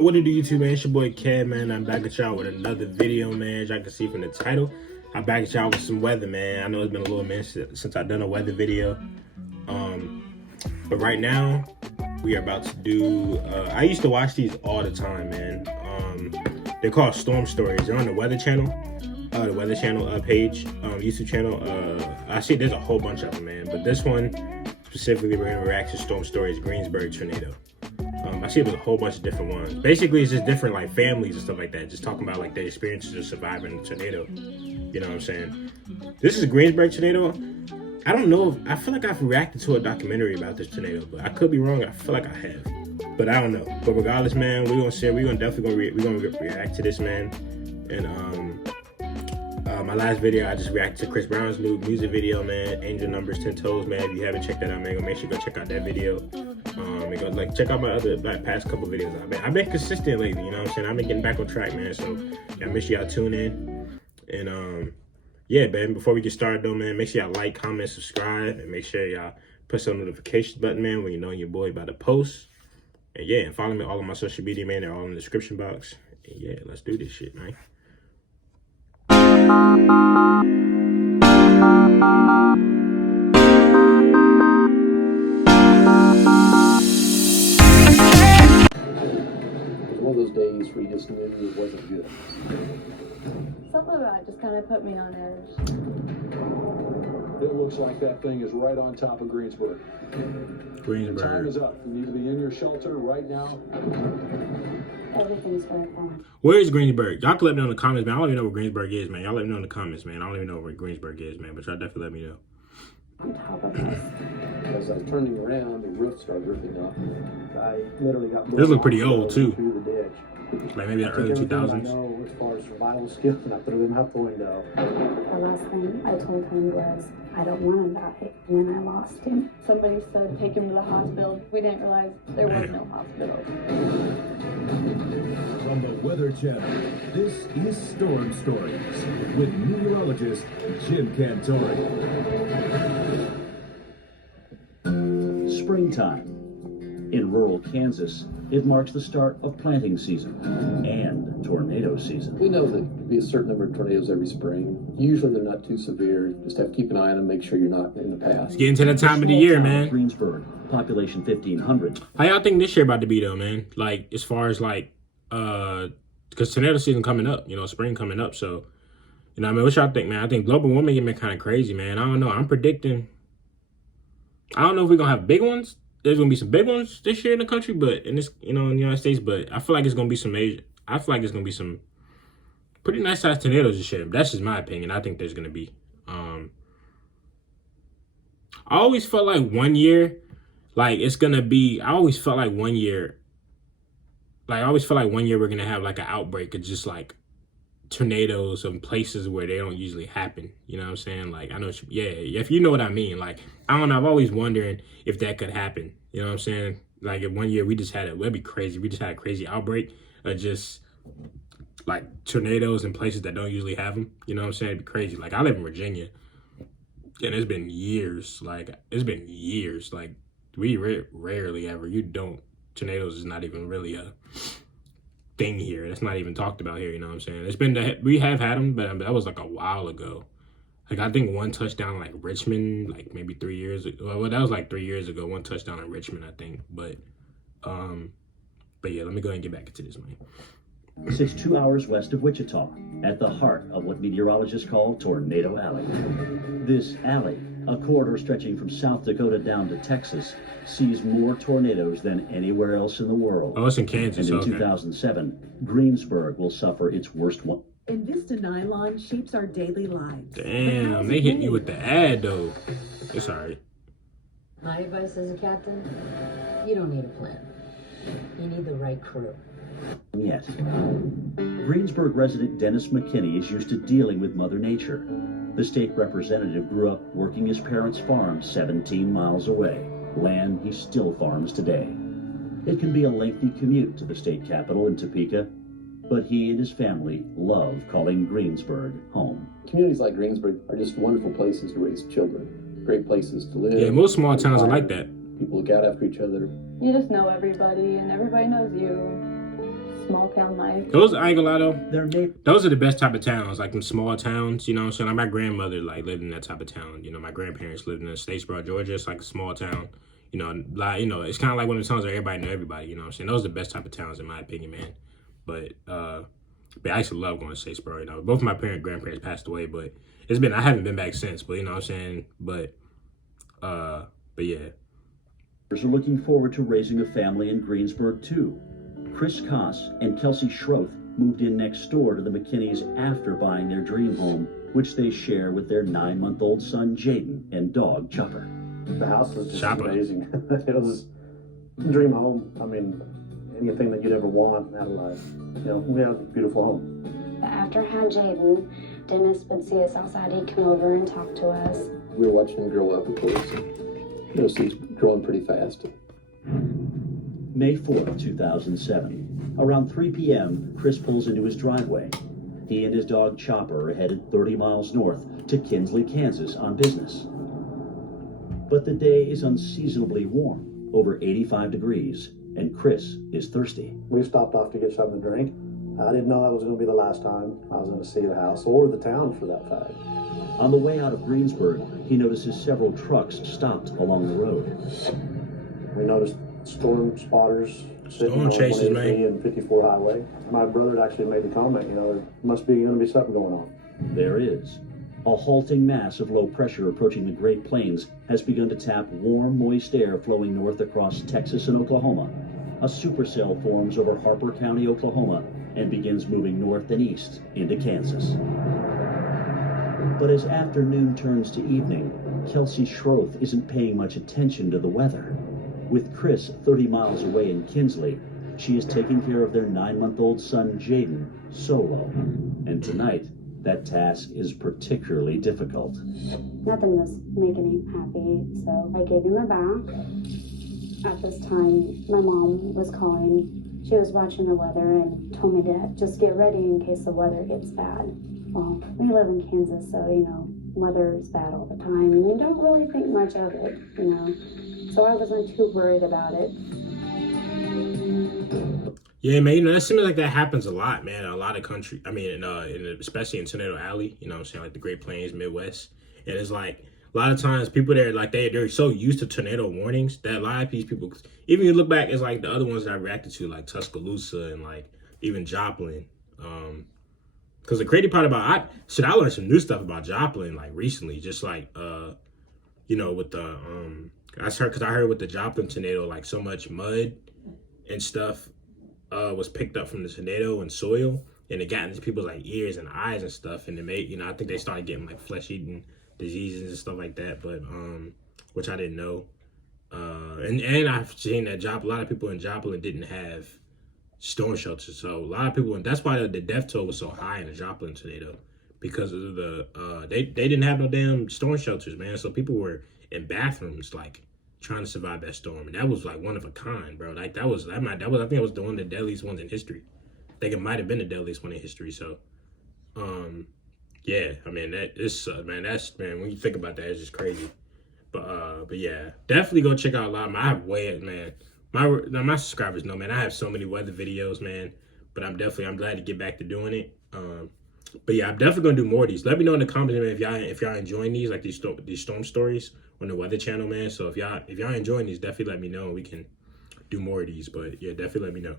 What it do, YouTube, man? It's your boy Kev, man. I'm back at y'all with another video, man. As y'all can see from the title, I'm back at y'all with some weather, man. I know it's been a little minute since I've done a weather video. But right now, we are about to do, I used to watch these all the time, man. They're called Storm Stories. They're on the Weather Channel, page, YouTube channel. I see there's a whole bunch of them, man. But this one, specifically, we're gonna react to Storm Stories GreensBurg tornado. I see there's a whole bunch of different ones. Basically, it's just different like families and stuff like that. Just talking about like their experiences of surviving the tornado. You know what I'm saying? This is a Greensburg tornado. I don't know I feel like I've reacted to a documentary about this tornado, but I could be wrong. I feel like I have, but I don't know. But regardless, man, we're gonna react to this, man. And my last video, I just reacted to Chris Brown's new music video, man. Angel Numbers 10 Toes, man. If you haven't checked that out, man, make sure you go check out that video. And check out my other past couple videos. I've been consistent lately, you know what I'm saying? I've been getting back on track, man. So y'all make sure y'all tune in. And yeah, man, before we get started though, man, make sure y'all like, comment, subscribe, and make sure y'all press the notification button, man, when you know your boy about to post. And yeah, and follow me all on my social media, man. They're all in the description box. And yeah, let's do this shit, man. One of those days where you just knew it wasn't good. Something about it just kind of put me on edge. It looks like that thing is right on top of Greensburg. Greensburg. Time is up. You need to be in your shelter right now. Everything's very fine. Where is Greensburg? Y'all can let me know in the comments, man. I don't even know where Greensburg is, man. Y'all let me know in the comments, man. I don't even know where Greensburg is, man. But y'all definitely let me know. On top of us. As I was turning around, the roof started ripping up. I literally got This look pretty old, too. Through the ditch. Like maybe the early 2000s. I know as far as survival skills, and I threw them out the window. The last thing I told him was, I don't want him back. And then I lost him. Somebody said, take him to the hospital. We didn't realize there was no hospital. From the Weather Channel, this is Storm Stories with meteorologist Jim Cantori. Springtime. In rural Kansas, it marks the start of planting season and tornado season. We know that there'll be a certain number of tornadoes every spring. Usually they're not too severe. Just have to keep an eye on them, make sure you're not in the path. It's getting to that time of the year, man. Greensburg, population 1,500. How y'all think this year about to be though, man? Like as far as like, because tornado season coming up, you know, spring coming up. So, you know, I mean, what y'all think, man? I think global warming getting kind of crazy, man. I don't know. I'm predicting. I don't know if we're gonna have big ones. There's gonna be some big ones this year in the country, but in this, you know, in the United States. But I feel like it's gonna be some major. I feel like there's gonna be some pretty nice sized tornadoes this year. That's just my opinion. I think there's gonna be. I always felt like one year, like it's gonna be. I always felt like one year. Like I always feel like one year we're gonna have like an outbreak of just like tornadoes in places where they don't usually happen. You know what I'm saying? Like I know, yeah, if you know what I mean. Like I don't know. I've always wondering if that could happen. You know what I'm saying? Like if one year we just had it, that'd be crazy. We just had a crazy outbreak of just like tornadoes in places that don't usually have them. You know what I'm saying? It'd be crazy. Like I live in Virginia, and it's been years. Like it's been years. Like we rarely ever. You don't. Tornadoes is not even really a thing here. That's not even talked about here. You know what I'm saying? It's been we have had them, but that was like a while ago. Like I think one touchdown like Richmond, like maybe 3 years ago. Well, that was like 3 years ago. One touchdown in Richmond, I think. But yeah, let me go ahead and get back into this, man. Sits 2 hours west of Wichita, at the heart of what meteorologists call Tornado Alley. This alley, a corridor stretching from South Dakota down to Texas, sees more tornadoes than anywhere else in the world. Oh, it's in Kansas. And in okay. 2007, Greensburg will suffer its worst one. Invista Nylon shapes our daily lives. Damn, they hit you with the ad though. It's all right. My advice as a captain, you don't need a plan. You need the right crew. Yet. Greensburg resident Dennis McKinney is used to dealing with Mother Nature. The state representative grew up working his parents' farm 17 miles away, land he still farms today. It can be a lengthy commute to the state capitol in Topeka, but he and his family love calling Greensburg home. Communities like Greensburg are just wonderful places to raise children. Great places to live. Yeah, most small towns are like that. People look out after each other. You just know everybody, and everybody knows you. small town life. Those, I ain't gonna lie though, Their neighbor those are the best type of towns, like them small towns, you know what I'm saying? Like my grandmother like lived in that type of town. You know, my grandparents lived in Statesboro, Georgia. It's like a small town. You know, like, you know, it's kind of like one of the towns where everybody know everybody, you know what I'm saying? Those are the best type of towns in my opinion, man. But I actually love going to Statesboro, you know. Both my grandparents passed away, but I haven't been back since, but you know what I'm saying? But yeah. are looking forward to raising a family in Greensburg too. Chris Koss and Kelsey Schroth moved in next door to the McKinneys after buying their dream home, which they share with their 9-month-old son Jaden and dog Chopper. The house was just Chopper. amazing. It was a dream home. I mean, anything that you'd ever want out of life. You know, we have a beautiful home. After I had Jaden, Dennis would see us outside. He'd come over and talk to us. We were watching him grow up, of course. You know, so he's growing pretty fast. May 4th, 2007. Around 3 p.m., Chris pulls into his driveway. He and his dog Chopper are headed 30 miles north to Kinsley, Kansas on business. But the day is unseasonably warm, over 85 degrees, and Chris is thirsty. We stopped off to get something to drink. I didn't know that was going to be the last time I was going to see the house or the town for that fact. On the way out of Greensburg, he notices several trucks stopped along the road. We noticed storm spotters sitting Storm on chasers, 183 man. and 54 highway. My brother had actually made the comment, you know, there must be going to be something going on. There is. A halting mass of low pressure approaching the Great Plains has begun to tap warm, moist air flowing north across Texas and Oklahoma. A supercell forms over Harper County, Oklahoma, and begins moving north and east into Kansas. But as afternoon turns to evening, Kelsey Schroth isn't paying much attention to the weather. With Chris 30 miles away in Kinsley, she is taking care of their 9-month-old son Jaden solo. And tonight, that task is particularly difficult. Nothing was making him happy, so I gave him a bath. At this time, my mom was calling. She was watching the weather and told me to just get ready in case the weather gets bad. Well, we live in Kansas, so, you know, weather is bad all the time, and you don't really think much of it, you know. So I wasn't too worried about it. Yeah, man, you know, that seems like that happens a lot, man. A lot of country, I mean, especially in Tornado Alley, you know what I'm saying, like the Great Plains, Midwest. And it's like, a lot of times people there, like, they're so used to tornado warnings that a lot of these people, even you look back, it's like the other ones that I reacted to, like Tuscaloosa and like even Joplin. Because the crazy part about, I learned some new stuff about Joplin, like recently, just like, you know, with the, I heard with the Joplin tornado, like so much mud and stuff was picked up from the tornado and soil, and it got into people's like ears and eyes and stuff, and it made, you know, I think they started getting like flesh-eating diseases and stuff like that, but which I didn't know. And I've seen that a lot of people in Joplin didn't have storm shelters, so a lot of people, and that's why the death toll was so high in the Joplin tornado, because of the they didn't have no damn storm shelters, man. So people were in bathrooms like trying to survive that storm, and that was like one of a kind, bro. Like I think it was one of the deadliest ones in history. I think it might have been the deadliest one in history. So yeah, I mean man, when you think about that, it's just crazy. But yeah, definitely go check out a lot of my subscribers know, man, I have so many weather videos, man, but I'm glad to get back to doing it. But yeah, I'm definitely gonna do more of these. Let me know in the comments, man, if y'all enjoying these, like these storm stories on the Weather Channel, man. So if y'all enjoying these, definitely let me know and we can do more of these. But yeah, definitely let me know.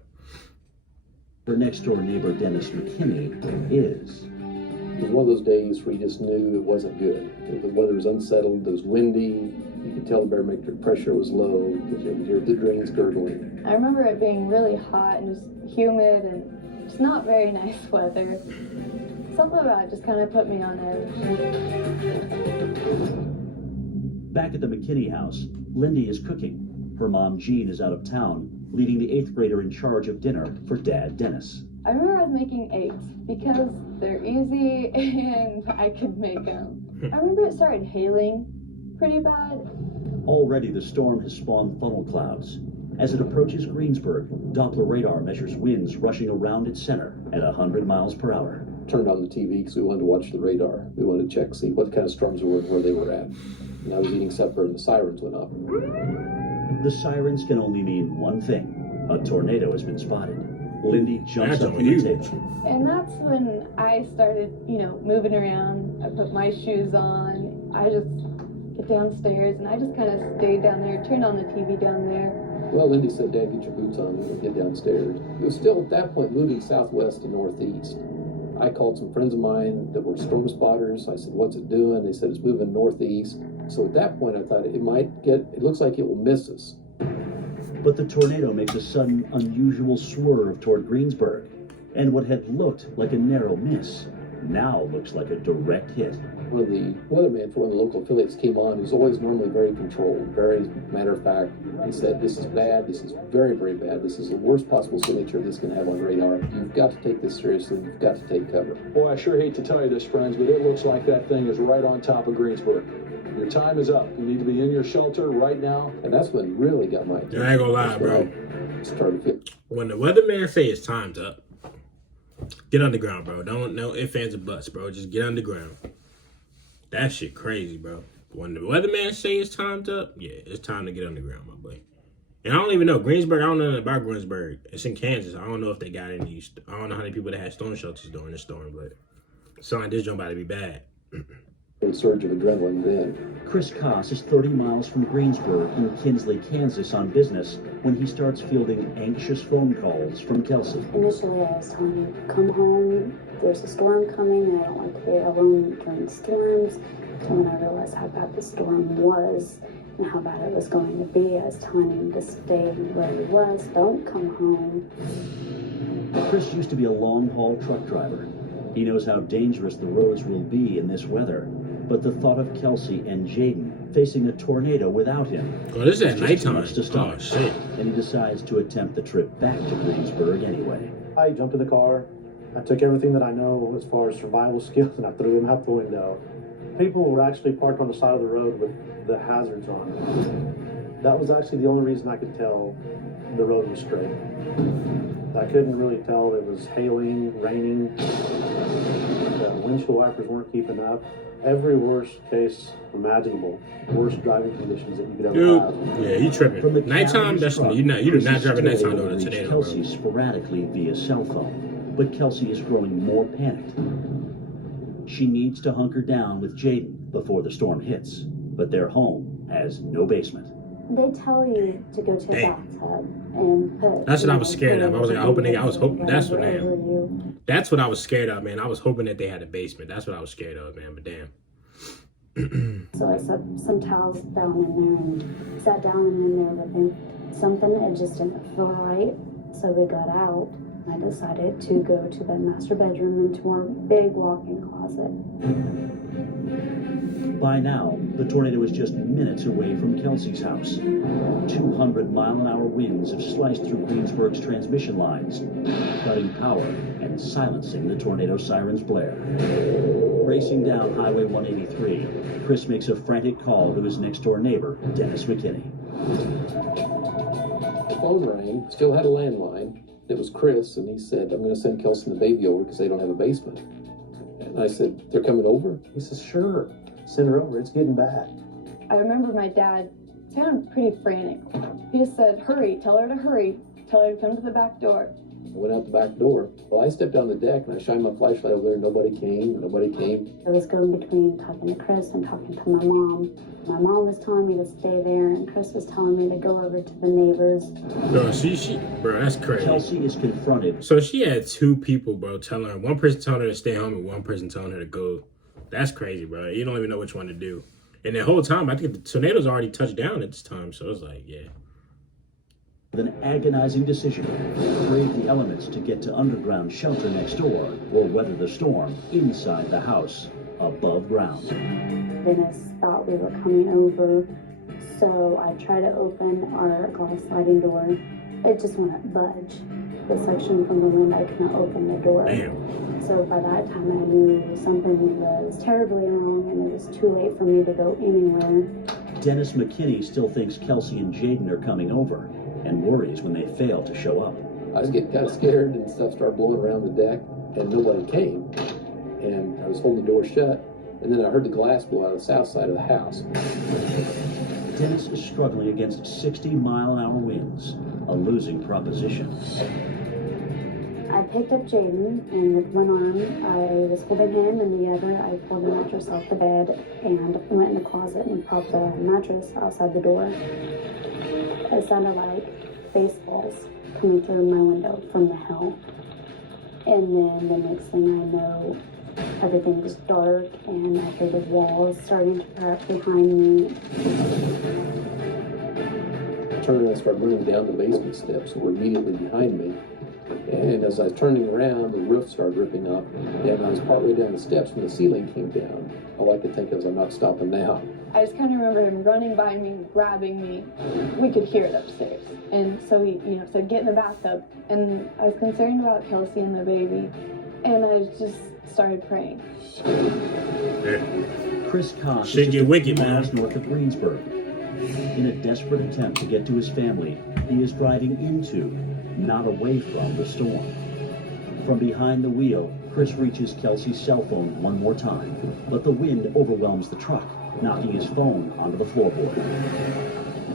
Her next door neighbor, Dennis McKinney, is. It was one of those days where you just knew it wasn't good. The weather was unsettled, it was windy, you could tell the barometric pressure was low, because you could hear the drains gurgling. I remember it being really hot and just humid and just not very nice weather. Something about it just kind of put me on edge. Back at the McKinney house, Lindy is cooking. Her mom, Jean, is out of town, leaving the 8th grader in charge of dinner for Dad, Dennis. I remember I was making eggs because they're easy and I could make them. I remember it started hailing pretty bad. Already the storm has spawned funnel clouds. As it approaches Greensburg, Doppler radar measures winds rushing around its center at 100 miles per hour. Turned on the TV because we wanted to watch the radar. We wanted to check, see what kind of storms were, where they were at. And I was eating supper and the sirens went off. The sirens can only mean one thing. A tornado has been spotted. Lindy jumps That's up on from the you. table. And that's when I started, moving around. I put my shoes on. I just get downstairs, and I just kind of stayed down there, turned on the TV down there. Well, Lindy said, Dad, get your boots on and get downstairs. It was still at that point moving southwest to northeast. I called some friends of mine that were storm spotters. I said, what's it doing? They said, it's moving northeast. So at that point, I thought it looks like it will miss us. But the tornado makes a sudden, unusual swerve toward Greensburg, and what had looked like a narrow miss now looks like a direct hit. One of the weathermen for one of the local affiliates came on, who's always normally very controlled, very matter of fact. He said, this is bad, this is very, very bad, this is the worst possible signature this can have on radar. You've got to take this seriously, you've got to take cover. Boy, I sure hate to tell you this, friends, but it looks like that thing is right on top of Greensburg. Your time is up. You need to be in your shelter right now. And that's what really got my attention. I ain't gonna lie, bro. Started feeling. When the weatherman say it's time's up, get underground, bro. Don't know ifs, ands, or buts, bro. Just get underground. That shit crazy, bro. When the weatherman say it's time's up, yeah, it's time to get underground, my boy. And I don't even know. Greensburg, I don't know nothing about Greensburg. It's in Kansas. I don't know if they got any. I don't know how many people that had storm shelters during the storm, but it sounds like this joint about to be bad. A surge of adrenaline then. Chris Koss is 30 miles from Greensburg in Kinsley, Kansas on business when he starts fielding anxious phone calls from Kelsey. Initially, I was telling him, come home, there's a storm coming, and I don't like to be alone during storms. And when I realized how bad the storm was and how bad it was going to be, I was telling him to stay where he was, don't come home. Chris used to be a long-haul truck driver. He knows how dangerous the roads will be in this weather. But the thought of Kelsey and Jaden facing a tornado without him Oh, this is at just too nighttime. much to stop. Oh, shit. And he decides to attempt the trip back to Greensburg anyway. I jumped in the car. I took everything that I know as far as survival skills and I threw them out the window. People were actually parked on the side of the road with the hazards on. That was actually the only reason I could tell the road was straight. I couldn't really tell it was hailing, raining. The windshield wipers weren't keeping up. Every worst case imaginable, worst driving conditions that you could ever have. Dude, yeah, you tripping. From the Nighttime, that's truck, you do Chris not is drive at still nighttime able during a to reach tornado, Kelsey bro. sporadically via cell phone, but Kelsey is growing more panicked. She needs to hunker down with Jaden before the storm hits, but their home has no basement. They tell you to go to a Damn. bathtub and put. That's what I was scared of. I was like, I was hoping that's what over I am. you. That's what I was scared of, man. I was hoping that they had a basement. That's what I was scared of, man. But damn. So I set some towels down in there and sat down in there with him. Something, it just didn't feel right. So we got out. I decided to go to the master bedroom into our big walk-in closet. By now, the tornado is just minutes away from Kelsey's house. 200-mile-an-hour winds have sliced through Greensburg's transmission lines, cutting power and silencing the tornado siren's blare. Racing down Highway 183, Chris makes a frantic call to his next-door neighbor, Dennis McKinney. The phone rang, still had a landline. It was Chris, and he said, I'm going to send Kelsey and the baby over because they don't have a basement. And I said, they're coming over? He says, sure, send her over, it's getting bad. I remember my dad sounded pretty frantic. He just said, hurry, tell her to hurry. Tell her to come to the back door. I went out the back door. Well, I stepped down the deck and I shined my flashlight over there. Nobody came. I was going between talking to Chris and talking to my mom. My mom was telling me to stay there, and Chris was telling me to go over to the neighbors. No, bro, that's crazy. Kelsey is confronted. So she had two people, bro, telling her, one person telling her to stay home and one person telling her to go. That's crazy, bro. You don't even know which one to do. And the whole time, I think the tornado's already touched down at this time, so it's like, yeah. With an agonizing decision, brave the elements to get to underground shelter next door or weather the storm inside the house above ground. Dennis thought we were coming over, so I tried to open our glass sliding door. It just wouldn't budge. The suction from the wind, I couldn't open the door. Damn. So by that time, I knew something was terribly wrong, and it was too late for me to go anywhere. Dennis McKinney still thinks Kelsey and Jaden are coming over and worries when they fail to show up. I was getting kind of scared and stuff started blowing around the deck and nobody came. And I was holding the door shut and then I heard the glass blow out of the south side of the house. Dennis is struggling against 60-mile-an-hour winds, a losing proposition. picked up Jaden, and with one arm, I was holding him, and the other, I pulled the mattress off the bed and went in the closet and propped the mattress outside the door. It sounded like baseballs coming through my window from the hill. And then the next thing I know, everything was dark, and I heard the walls starting to crack behind me. I turned and I started running down the basement steps that were immediately behind me. And as I was turning around, the roof started ripping up, and I was partway down the steps when the ceiling came down. All I could think of was, I'm not stopping now. I just kind of remember him running by me, grabbing me. We could hear it upstairs. And so he, said, get in the bathtub. And I was concerned about Kelsey and the baby. And I just started praying. Chris Koss Shit is get just wicked, miles man. north of Greensburg. In a desperate attempt to get to his family, he is driving into, not away from, the storm. From behind the wheel, Chris reaches Kelsey's cell phone one more time, but the wind overwhelms the truck, knocking his phone onto the floorboard.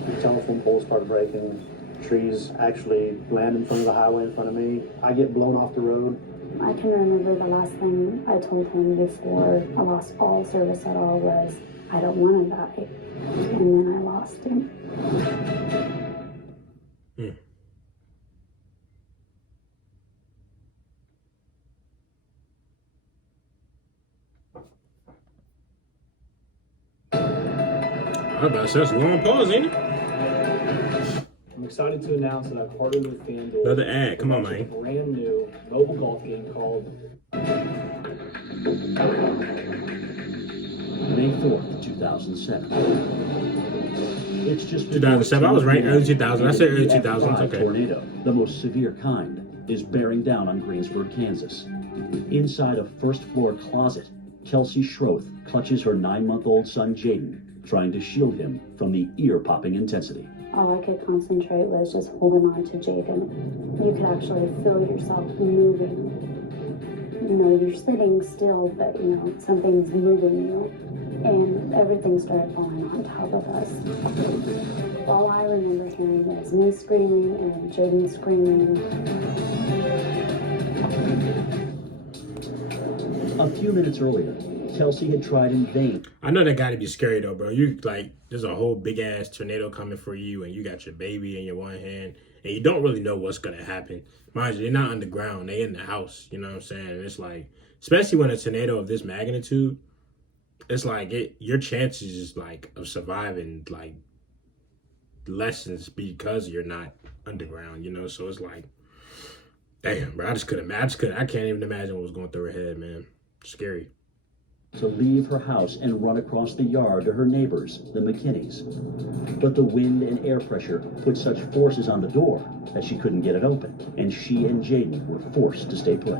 The telephone poles start breaking. Trees actually land in front of the highway in front of me. I get blown off the road. I can remember the last thing I told him before I lost all service at all was, I don't want to die. And then I lost him. I'm about to say that's a long pause, ain't it? I'm excited to announce that I've partnered with FanDuel. Another ad. Come on, to launch man. a brand new mobile golf game called May 4th, 2007. It's just 2007. I was right. Early 2000. I said early 2000s. Okay. Tornado, the most severe kind, is bearing down on Greensburg, Kansas. Inside a first-floor closet, Kelsey Schroth clutches her 9-month-old son Jaden, trying to shield him from the ear-popping intensity. All I could concentrate was just holding on to Jaden. You could actually feel yourself moving. You're sitting still, but something's moving you. And everything started falling on top of us. All I remember hearing was me screaming and Jaden screaming. A few minutes earlier, Kelsey had tried in vain. I know that gotta be scary though, bro. You there's a whole big ass tornado coming for you, and you got your baby in your one hand, and you don't really know what's gonna happen. Mind you, they're not underground; they in the house. You know what I'm saying? And it's like, especially when a tornado of this magnitude, it's like your chances of surviving lessens because you're not underground. So it's like, damn, bro. I can't even imagine what was going through her head, man. Scary. To leave her house and run across the yard to her neighbors, the McKinneys. But the wind and air pressure put such forces on the door that she couldn't get it open, and she and Jaden were forced to stay put.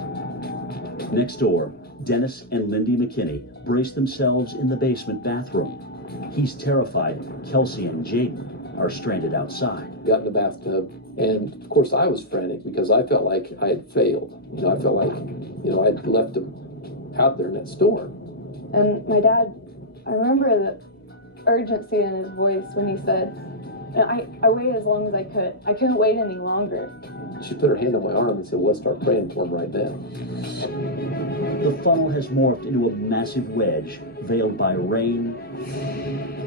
Next door, Dennis and Lindy McKinney brace themselves in the basement bathroom. He's terrified Kelsey and Jaden are stranded outside. Got in the bathtub, and of course I was frantic because I felt like I had failed. I felt like, I'd left them out there in that storm. And my dad, I remember the urgency in his voice when he said, I waited as long as I could. I couldn't wait any longer. She put her hand on my arm and said, let's start praying for him right now. The funnel has morphed into a massive wedge, veiled by rain,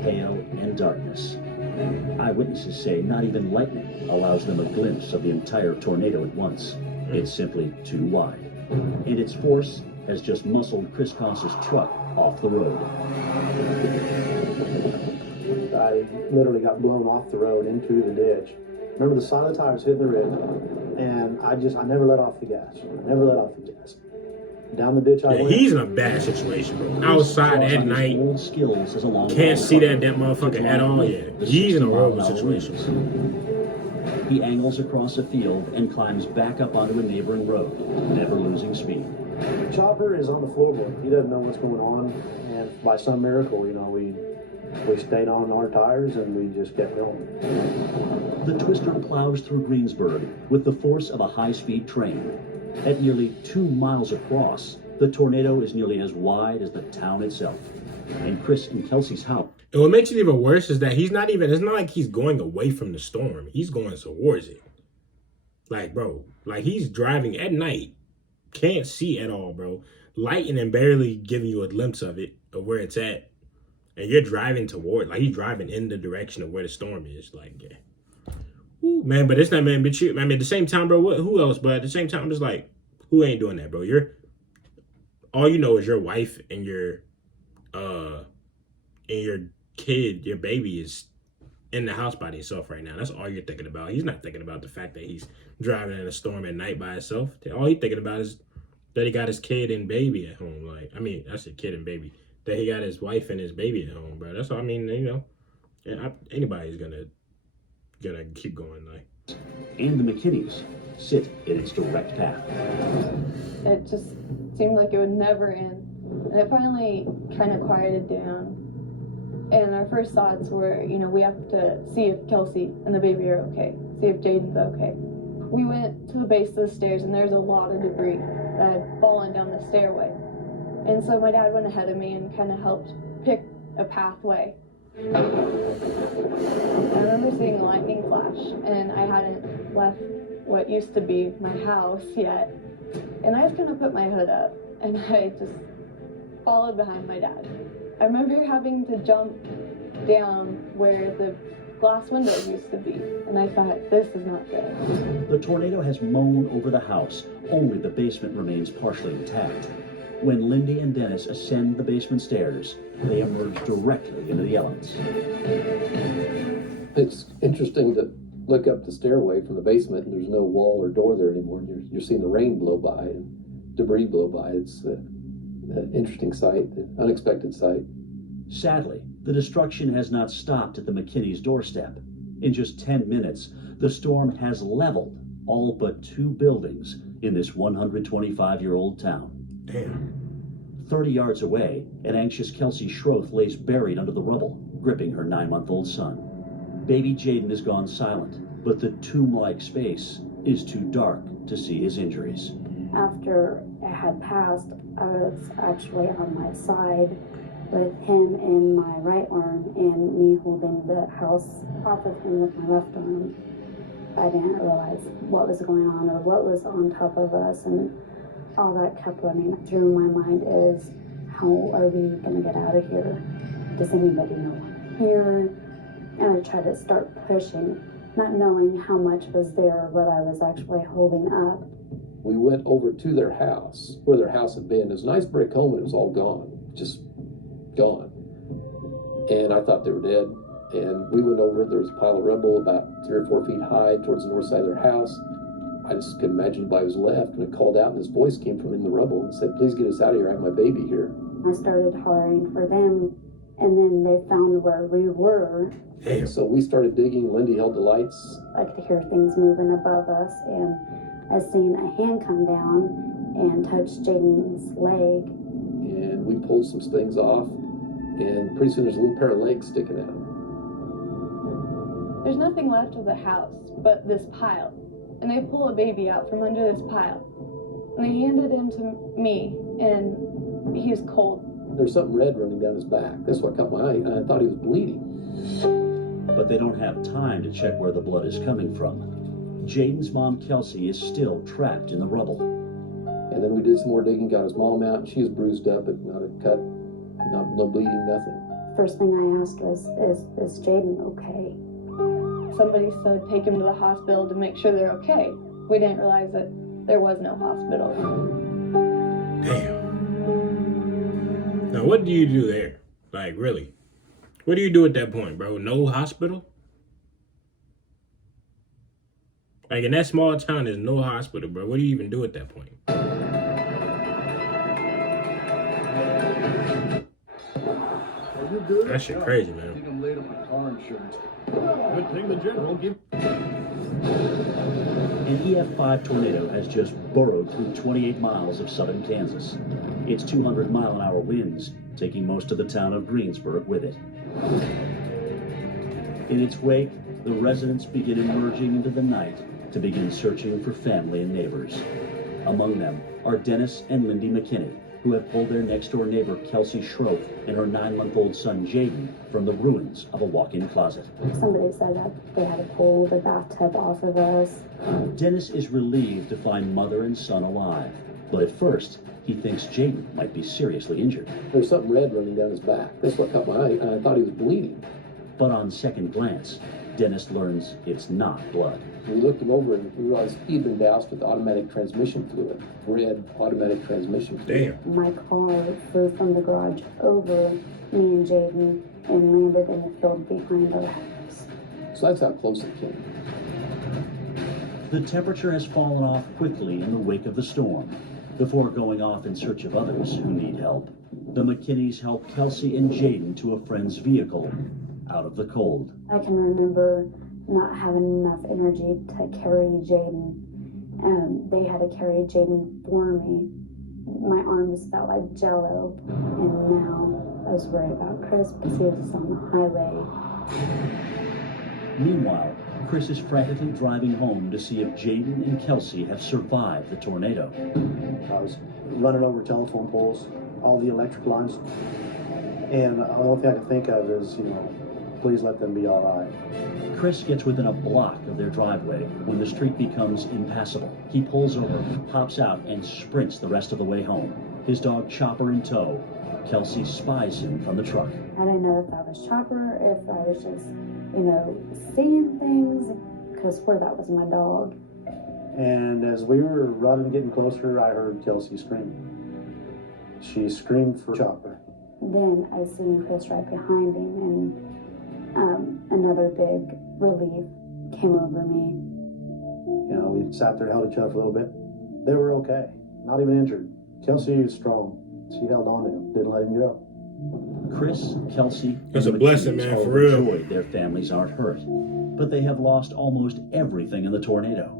hail, and darkness. Eyewitnesses say not even lightning allows them a glimpse of the entire tornado at once. It's simply too wide. And its force has just muscled Chris Koss's truck off the road. I literally got blown off the road into the ditch. Remember, the side of the tires hitting the ridge, and I never let off the gas. Down the ditch I went. He's in a bad situation, bro. Outside at night, can't see that motherfucker at all. Yeah, he's in a horrible situation. He angles across a field and climbs back up onto a neighboring road, never losing speed. Chopper is on the floorboard. He doesn't know what's going on, and by some miracle, we stayed on our tires and we just kept going. The twister plows through Greensburg with the force of a high-speed train. At nearly 2 miles across, the tornado is nearly as wide as the town itself. And Chris and Kelsey's house. And what makes it even worse is that it's not like he's going away from the storm. He's going towards it. Bro, he's driving at night can't see at all, bro. Lightning barely giving you a glimpse of it, of where it's at. And you're driving toward, like, you're driving in the direction of where the storm is. Like, yeah. Ooh, man, but it's not, man, but you, I mean, at the same time, bro, who else? But at the same time, it's like, who ain't doing that, bro? All you know is your wife and your kid, your baby is in the house by himself right now. That's all you're thinking about. He's not thinking about the fact that he's driving in a storm at night by himself. All he's thinking about is that he got his kid and baby at home. Like, I mean, I said kid and baby. That he got his wife and his baby at home, bro. That's all. I mean, you know, anybody's gonna keep going, like. And the McKinneys sit in its direct path. It just seemed like it would never end. And it finally kind of quieted down. And our first thoughts were, you know, we have to see if Kelsey and the baby are okay, see if Jaden's okay. We went to the base of the stairs, and there's a lot of debris that had fallen down the stairway. And so my dad went ahead of me and kind of helped pick a pathway. I remember seeing lightning flash, and I hadn't left what used to be my house yet. And I just kind of put my hood up, and I just followed behind my dad. I remember having to jump down where the glass windows used to be, and I thought, this is not good. The tornado has mown over the house. Only the basement remains partially intact. When Lindy and Dennis ascend the basement stairs, they emerge directly into the elements. It's interesting to look up the stairway from the basement, and there's no wall or door there anymore. You're seeing the rain blow by and debris blow by. It's an interesting sight, an unexpected sight. Sadly, the destruction has not stopped at the McKinney's doorstep. In just 10 minutes, the storm has leveled all but 2 buildings in this 125-year-old town. Damn. 30 yards away, an anxious Kelsey Schroth lays buried under the rubble, gripping her 9-month-old son. Baby Jaden has gone silent, but the tomb-like space is too dark to see his injuries. After it had passed, I was actually on my side with him in my right arm and me holding the house off of him with my left arm. I didn't realize what was going on or what was on top of us, and all that kept running through my mind is, how are we going to get out of here? Does anybody know I'm here? And I tried to start pushing, not knowing how much was there or what I was actually holding up. We went over to their house, where their house had been. It was a nice brick home, and it was all gone, just gone. And I thought they were dead. And we went over, there was a pile of rubble about 3 or 4 feet high towards the north side of their house. I just couldn't imagine anybody was left, and I called out, and this voice came from in the rubble and said, please get us out of here, I have my baby here. I started hollering for them, and then they found where we were. And so we started digging. Lindy held the lights. I could hear things moving above us, and I seen a hand come down and touch Jaden's leg. And we pulled some things off, and pretty soon there's a little pair of legs sticking out. There's nothing left of the house but this pile. And they pull a baby out from under this pile. And they handed him to me, and he was cold. There's something red running down his back. That's what caught my eye, and I thought he was bleeding. But they don't have time to check where the blood is coming from. Jaden's mom, Kelsey, is still trapped in the rubble. And then we did some more digging, got his mom out. She was bruised up, but not a cut, no bleeding, nothing. First thing I asked was, is Jaden okay? Somebody said take him to the hospital to make sure they're okay. We didn't realize that there was no hospital. Damn. Now, what do you do there? Like, really? What do you do at that point, bro? No hospital? Like, in that small town, there's no hospital, bro. What do you even do at that point? That shit crazy, man. I think I'm laid up with car insurance. Good thing the general give. An EF5 tornado has just burrowed through 28 miles of southern Kansas. Its 200-mile-an-hour winds taking most of the town of GreensBurg with it. In its wake, the residents begin emerging into the night to begin searching for family and neighbors. Among them are Dennis and Lindy McKinney, who have pulled their next-door neighbor Kelsey Schroth and her 9-month-old son Jaden from the ruins of a walk-in closet. Somebody said that they had to pull the bathtub off of us. Dennis is relieved to find mother and son alive. But at first, he thinks Jaden might be seriously injured. There's something red running down his back. That's what caught my eye, and I thought he was bleeding. But on second glance, Dennis learns it's not blood. We looked him over and we realized he'd been doused with automatic transmission fluid, red automatic transmission fluid. Damn. My car flew from the garage over me and Jaden and landed in the field behind our house. So that's how close it came. The temperature has fallen off quickly in the wake of the storm. Before going off in search of others who need help, the McKinneys help Kelsey and Jaden to a friend's vehicle out of the cold. I can remember not having enough energy to carry Jaden. They had to carry Jaden for me. My arms felt like jello, and now I was worried about Chris because he was on the highway. Meanwhile, Chris is frantically driving home to see if Jaden and Kelsey have survived the tornado. I was running over telephone poles, all the electric lines, and the only thing I could think of is, please let them be all right. Chris gets within a block of their driveway when the street becomes impassable. He pulls over, hops out, and sprints the rest of the way home. His dog Chopper in tow. Kelsey spies him from the truck. I didn't know if that was Chopper, if I was just, seeing things. Could have swore that was my dog. And as we were running, getting closer, I heard Kelsey scream. She screamed for Chopper. Then I seen Chris right behind him, and another big relief came over me. We sat there, held each other for a little bit. They were okay, not even injured. Kelsey is strong. She held on to him, didn't let him go. Chris, Kelsey, that's and a blessing, McKinneys man, are for real. overjoyed their families aren't hurt, but they have lost almost everything in the tornado.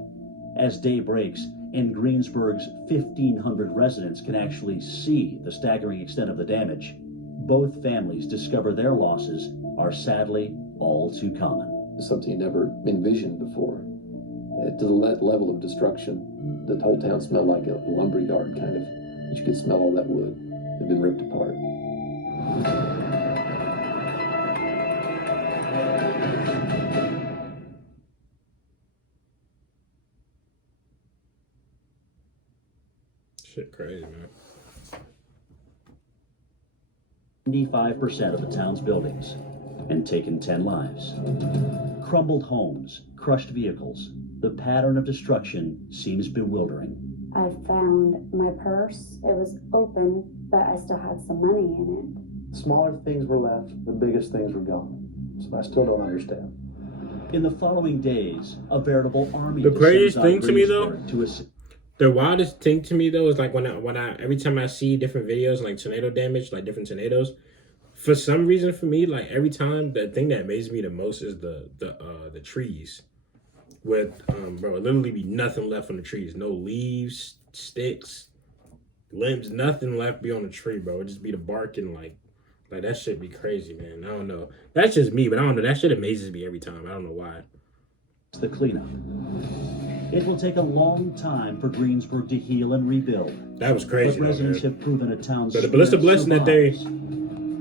As day breaks and Greensburg's 1,500 residents can actually see the staggering extent of the damage, both families discover their losses are sadly all too common. It's something you never envisioned before. To the level of destruction, the whole town smelled like a lumberyard kind of. But you could smell all that wood. It had been ripped apart. Shit crazy, man. 95% of the town's buildings and taken 10 lives. Crumbled homes, crushed vehicles. The pattern of destruction seems bewildering. I found my purse. It was open, but I still had some money in it. Smaller things were left, the biggest things were gone. So I still don't understand. In the following days, a veritable army. The craziest thing to me, though, to the wildest thing to me, though, is like when I every time I see different videos like tornado damage, like different tornadoes, for some reason for me, like every time, the thing that amazes me the most is the trees. With bro, literally be nothing left on the trees. No leaves, sticks, limbs, nothing left be on the tree, bro. It just be the bark and like that shit be crazy, man. I don't know. That's just me, but I don't know. That shit amazes me every time. I don't know why. The cleanup. It will take a long time for Greensburg to heal and rebuild. That was crazy. But residents have proven a town's but it's a blessing that they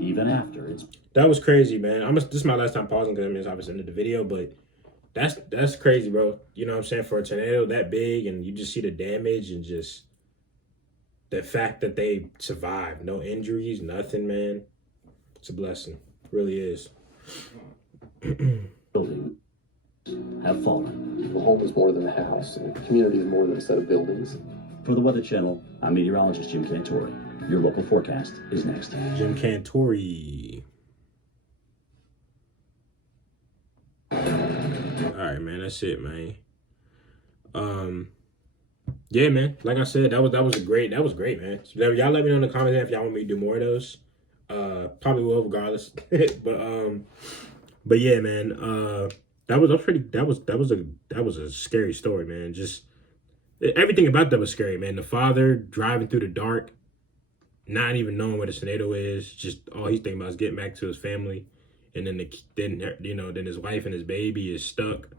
even after it's. That was crazy, man. This is my last time pausing because it's obviously ended the video, but. That's crazy, bro. You know what I'm saying? For a tornado that big and you just see the damage and just the fact that they survived. No injuries, nothing, man. It's a blessing. It really is. Buildings have fallen. The home is more than a house, and the community is more than a set of buildings. For the Weather Channel, I'm meteorologist Jim Cantori. Your local forecast is next. Jim Cantori. All right, man. That's it, man. Yeah, man. Like I said, that was great, man. So y'all let me know in the comments if y'all want me to do more of those. Probably will, regardless. but yeah, man. That was a scary story, man. Just everything about that was scary, man. The father driving through the dark, not even knowing where the tornado is. Just all he's thinking about is getting back to his family. And then his wife and his baby is stuck,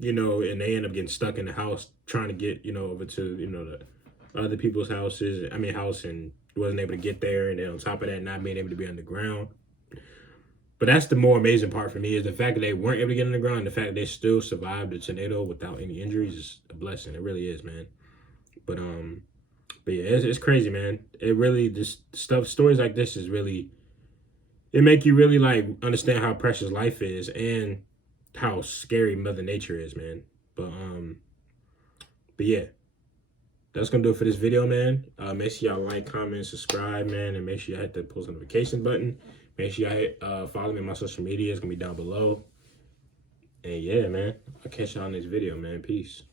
and they end up getting stuck in the house trying to get, over to, the other people's house, and wasn't able to get there. And then on top of that, not being able to be underground. But that's the more amazing part for me is the fact that they weren't able to get underground. The fact that they still survived the tornado without any injuries is a blessing. It really is, man. yeah, it's crazy, man. It really just stories like this is really, it make you really like understand how precious life is and how scary Mother Nature is, man. But yeah, that's gonna do it for this video, man. Make sure y'all like, comment, subscribe, man, and make sure y'all hit the post notification button. Make sure y'all hit follow me on my social media. It's gonna be down below. And yeah, man, I'll catch y'all in this video, man. Peace.